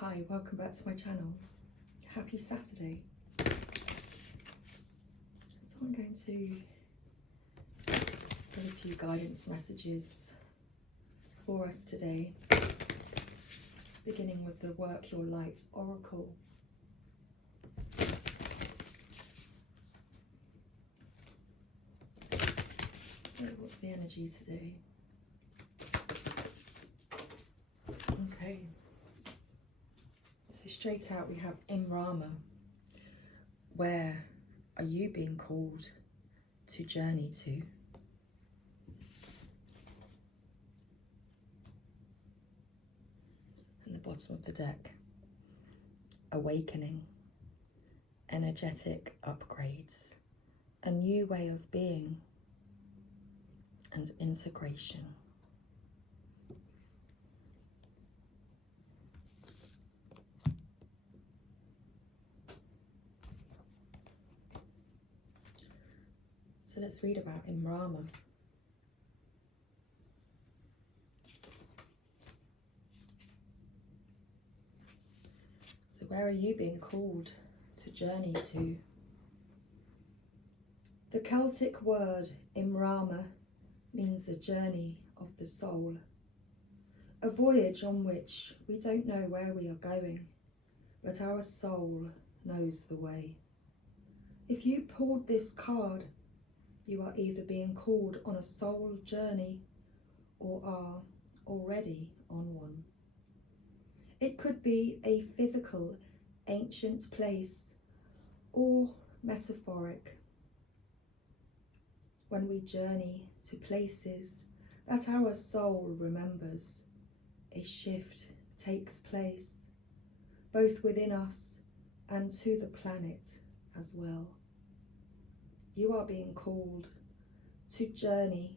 Hi, welcome back to my channel. Happy Saturday. So I'm going to give a few guidance messages for us today, beginning with the Work Your Light Oracle. So what's the energy today? Okay. So straight out we have Imrama. Where are you being called to journey to? And the bottom of the deck, Awakening, energetic upgrades, a new way of being, and integration. So let's read about Imrama. So where are you being called to journey to? The Celtic word Imrama means a journey of the soul, a voyage on which we don't know where we are going, but our soul knows the way. If you pulled this card, you are either being called on a soul journey or are already on one. It could be a physical, ancient place or metaphoric. When we journey to places that our soul remembers, a shift takes place, both within us and to the planet as well. You are being called to journey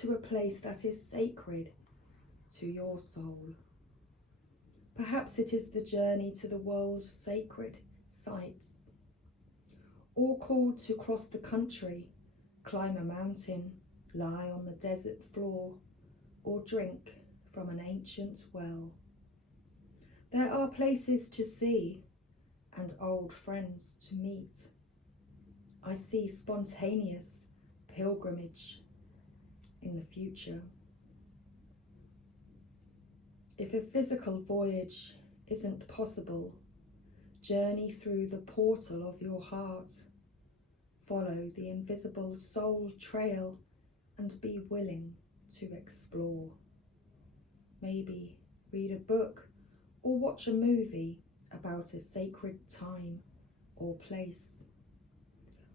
to a place that is sacred to your soul. Perhaps it is the journey to the world's sacred sites, or called to cross the country, climb a mountain, lie on the desert floor, or drink from an ancient well. There are places to see and old friends to meet. I see spontaneous pilgrimage in the future. If a physical voyage isn't possible, journey through the portal of your heart. Follow the invisible soul trail and be willing to explore. Maybe read a book or watch a movie about a sacred time or place.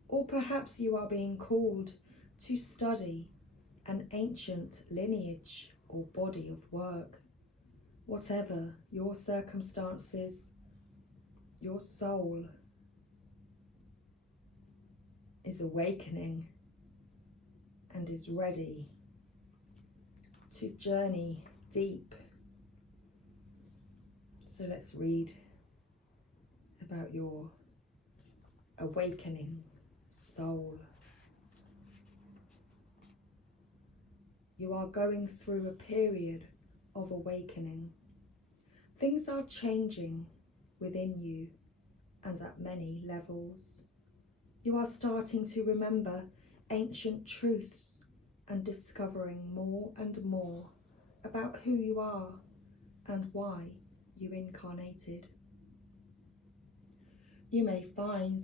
Or perhaps you are being called to study an ancient lineage or body of work. Whatever your circumstances, your soul is awakening and is ready to journey deep. So let's read about your awakening soul. You are going through a period of awakening. Things are changing within you and at many levels. You are starting to remember ancient truths and discovering more and more about who you are and why you incarnated. You may find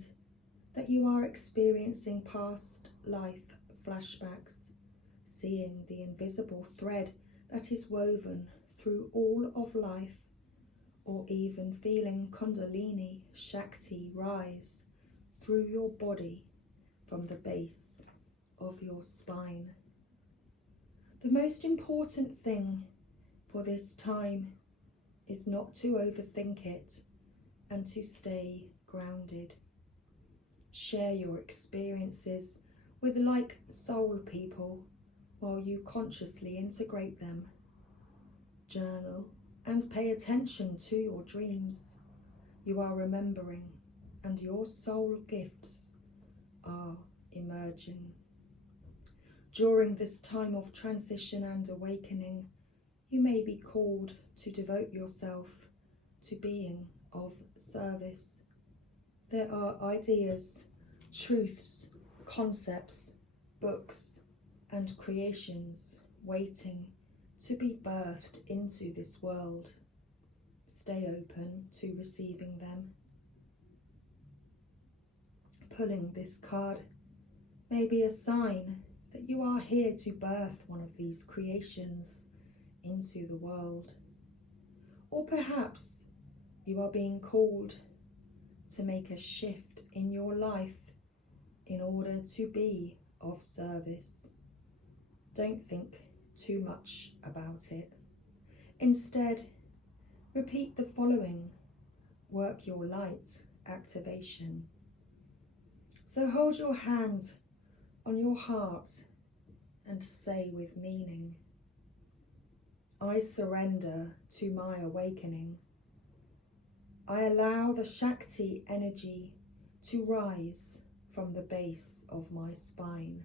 that you are experiencing past life flashbacks, seeing the invisible thread that is woven through all of life, or even feeling Kundalini Shakti rise through your body from the base of your spine. The most important thing for this time is not to overthink it and to stay grounded. Share your experiences with like soul people while you consciously integrate them. Journal and pay attention to your dreams. You are remembering, and your soul gifts are emerging. During this time of transition and awakening, you may be called to devote yourself to being of service. There are ideas, truths, concepts, books, and creations waiting to be birthed into this world. Stay open to receiving them. Pulling this card may be a sign that you are here to birth one of these creations into the world. Or perhaps you are being called to make a shift in your life in order to be of service. Don't think too much about it. Instead, repeat the following work your light activation. So hold your hand on your heart and say with meaning, I surrender to my awakening. I allow the Shakti energy to rise from the base of my spine.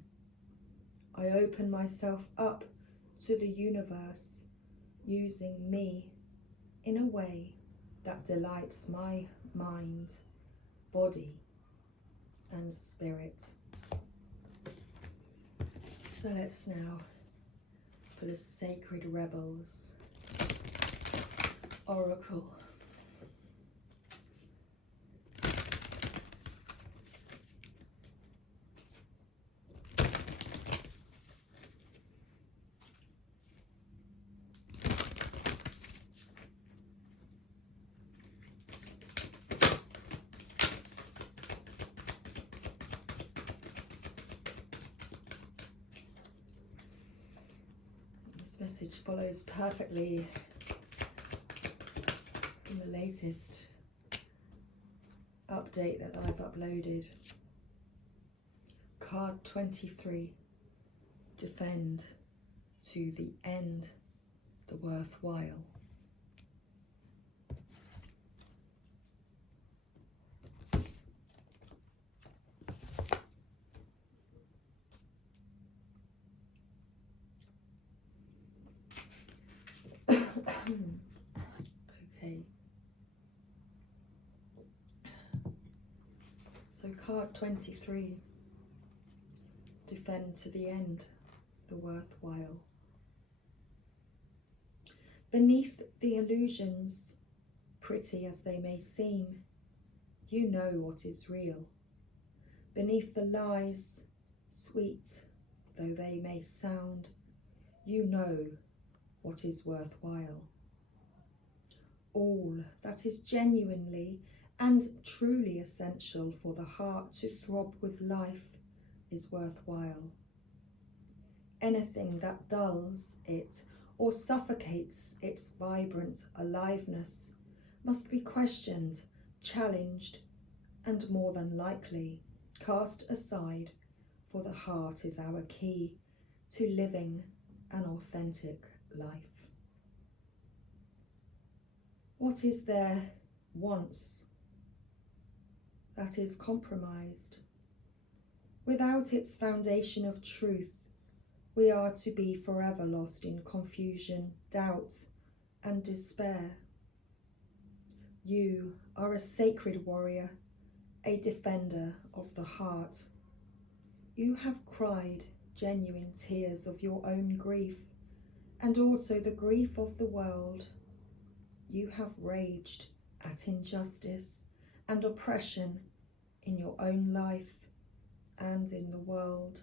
I open myself up to the universe, using me in a way that delights my mind, body, and spirit. So let's now pull a Sacred Rebels Oracle. This message follows perfectly in the latest update that I've uploaded. Card 23, defend to the end the worthwhile. Okay. So card 23, defend to the end the worthwhile. Beneath the illusions, pretty as they may seem, you know what is real. Beneath the lies, sweet though they may sound, you know what is worthwhile. All that is genuinely and truly essential for the heart to throb with life is worthwhile. Anything that dulls it or suffocates its vibrant aliveness must be questioned, challenged, and more than likely cast aside, for the heart is our key to living an authentic life. What is there once that is compromised? Without its foundation of truth, we are to be forever lost in confusion, doubt, and despair. You are a sacred warrior, a defender of the heart. You have cried genuine tears of your own grief, and also the grief of the world. You have raged at injustice and oppression in your own life and in the world.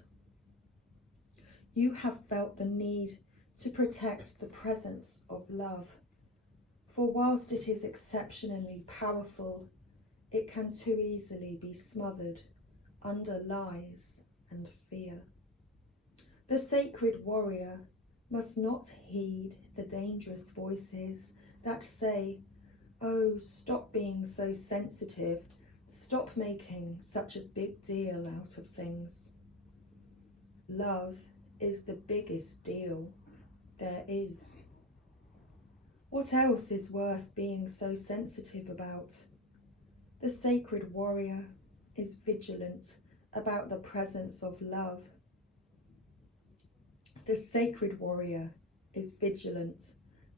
You have felt the need to protect the presence of love, for whilst it is exceptionally powerful, it can too easily be smothered under lies and fear. The sacred warrior must not heed the dangerous voices that say, oh, stop being so sensitive, stop making such a big deal out of things. Love is the biggest deal there is. What else is worth being so sensitive about? The sacred warrior is vigilant about the presence of love. The sacred warrior is vigilant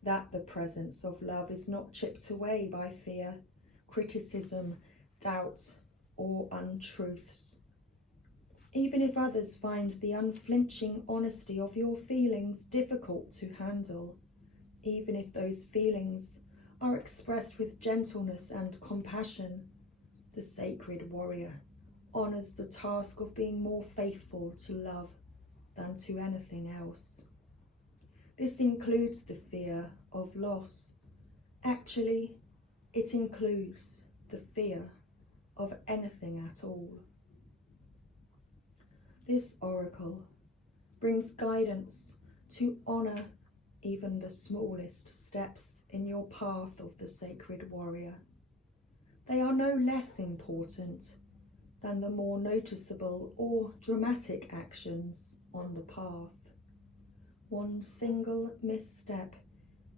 that the presence of love is not chipped away by fear, criticism, doubt, or untruths. Even if others find the unflinching honesty of your feelings difficult to handle, even if those feelings are expressed with gentleness and compassion, the sacred warrior honours the task of being more faithful to love than to anything else. This includes the fear of loss. Actually, it includes the fear of anything at all. This oracle brings guidance to honour even the smallest steps in your path of the sacred warrior. They are no less important than the more noticeable or dramatic actions on the path. One single misstep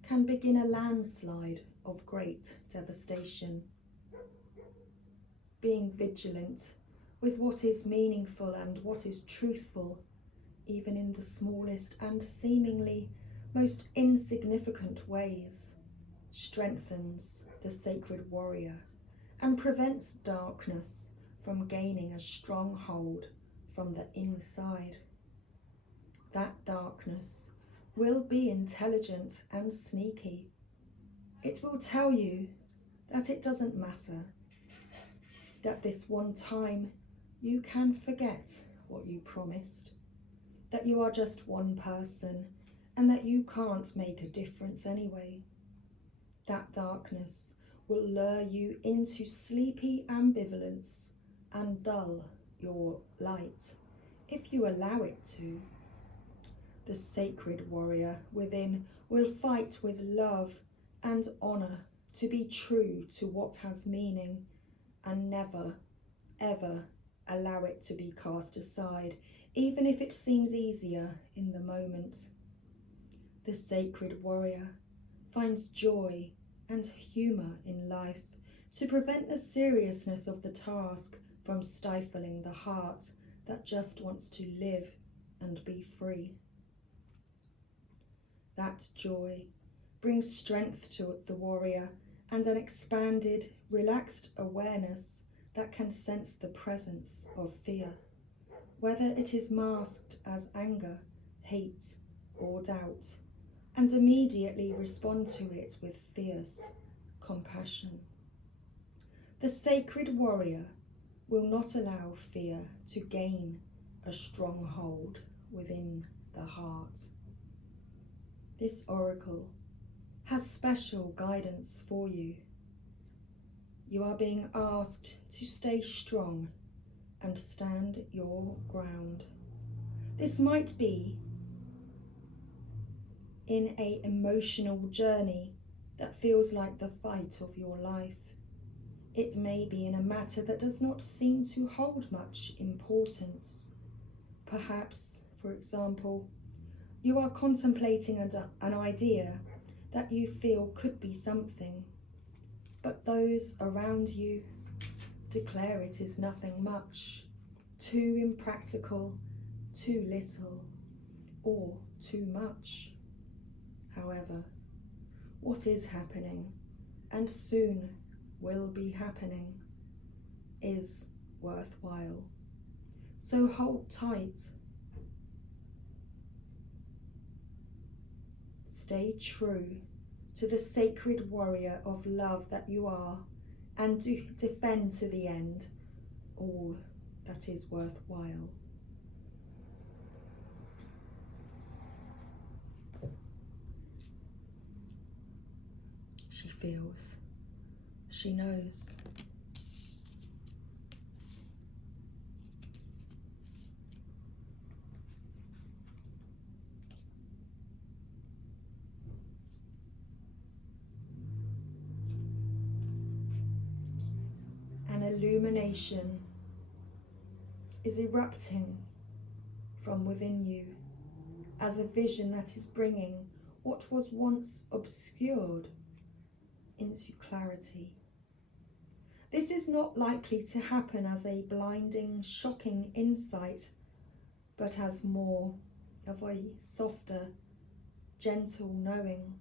can begin a landslide of great devastation. Being vigilant with what is meaningful and what is truthful, even in the smallest and seemingly most insignificant ways, strengthens the sacred warrior and prevents darkness from gaining a stronghold from the inside. That darkness will be intelligent and sneaky. It will tell you that it doesn't matter, that this one time you can forget what you promised, that you are just one person and that you can't make a difference anyway. That darkness will lure you into sleepy ambivalence and dull your light if you allow it to. The sacred warrior within will fight with love and honour to be true to what has meaning and never, ever allow it to be cast aside, even if it seems easier in the moment. The sacred warrior finds joy and humour in life to prevent the seriousness of the task from stifling the heart that just wants to live and be free. That joy brings strength to the warrior and an expanded, relaxed awareness that can sense the presence of fear, whether it is masked as anger, hate, or doubt, and immediately respond to it with fierce compassion. The sacred warrior will not allow fear to gain a stronghold within the heart. This oracle has special guidance for you. You are being asked to stay strong and stand your ground. This might be in an emotional journey that feels like the fight of your life. It may be in a matter that does not seem to hold much importance. Perhaps, for example, you are contemplating an idea that you feel could be something, but those around you declare it is nothing much, too impractical, too little, or too much. However, what is happening, and soon will be happening, is worthwhile. So hold tight. Stay true to the sacred warrior of love that you are, and do defend to the end all that is worthwhile. She feels, she knows. An illumination is erupting from within you as a vision that is bringing what was once obscured into clarity. This is not likely to happen as a blinding, shocking insight, but as more of a softer, gentle knowing.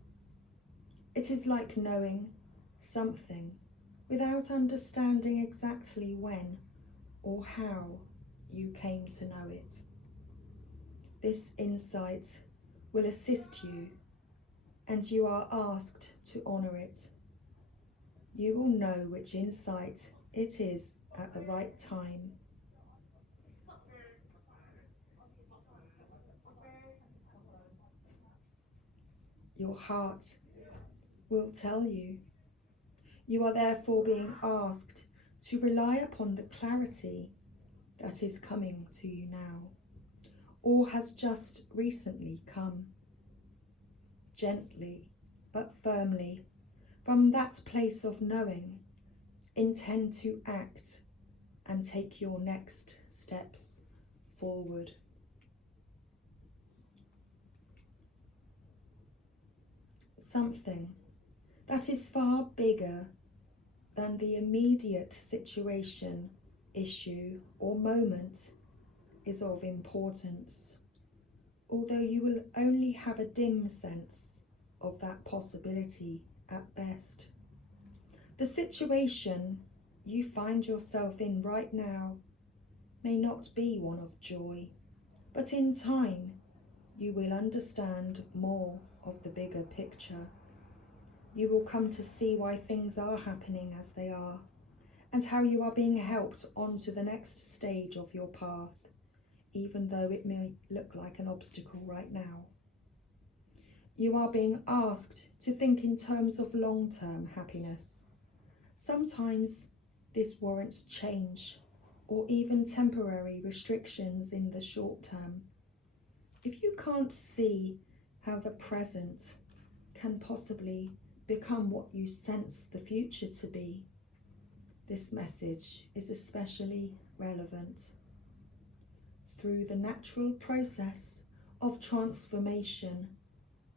It is like knowing something without understanding exactly when or how you came to know it. This insight will assist you, and you are asked to honour it. You will know which insight it is at the right time. Your heart will tell you. You are therefore being asked to rely upon the clarity that is coming to you now, or has just recently come. Gently but firmly, from that place of knowing, intend to act and take your next steps forward. Something that is far bigger than the immediate situation, issue, or moment is of importance, although you will only have a dim sense of that possibility at best. The situation you find yourself in right now may not be one of joy, but in time you will understand more of the bigger picture. You will come to see why things are happening as they are, and how you are being helped onto the next stage of your path, even though it may look like an obstacle right now. You are being asked to think in terms of long-term happiness. Sometimes this warrants change or even temporary restrictions in the short term. If you can't see how the present can possibly become what you sense the future to be, this message is especially relevant. Through the natural process of transformation,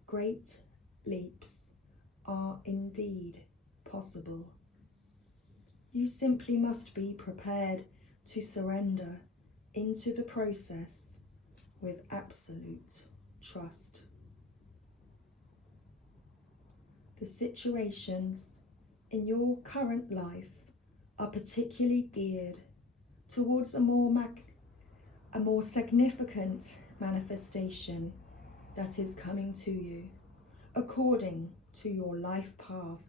great leaps are indeed possible. You simply must be prepared to surrender into the process with absolute trust. The situations in your current life are particularly geared towards a more significant manifestation that is coming to you according to your life path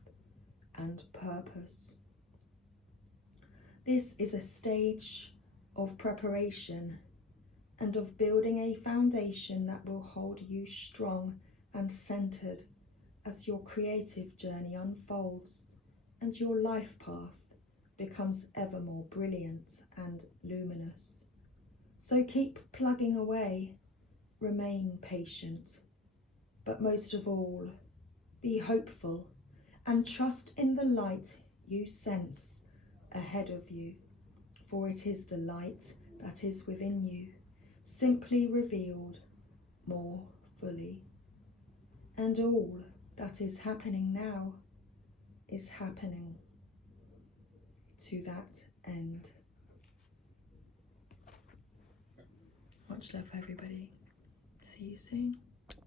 and purpose. This is a stage of preparation and of building a foundation that will hold you strong and centered as your creative journey unfolds and your life path becomes ever more brilliant and luminous. So keep plugging away, remain patient, but most of all, be hopeful and trust in the light you sense ahead of you, for it is the light that is within you, simply revealed more fully. And all that is happening now is happening to that end. Much love, everybody. See you soon.